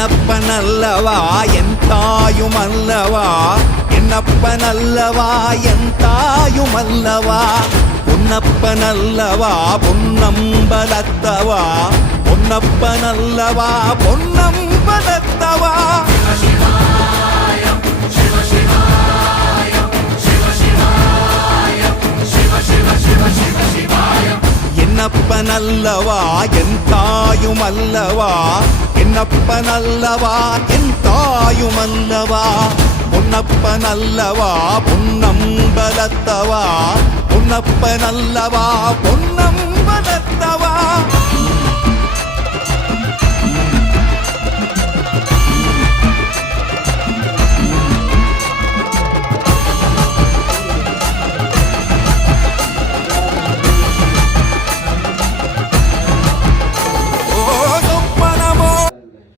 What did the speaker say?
என்னப்பனல்லவா என் தாயுமல்லவா, என்னப்பனல்லவா என் தாயுமல்லவா, பொன்னப்பனல்லவா பொன்னம்பலத்தவா, பொன்னப்பனல்லவா பொன்னம்பலத்தவா. என்னப்பனல்லவா என் தாயுமல்லவா, என்னப்பனல்லவா என் தாயுமல்லவா, பொன்னப்பனல்லவா பொன்னம்பலத்தவா, பொன்னப்பனல்லவா பொன்னம்பலத்தவா.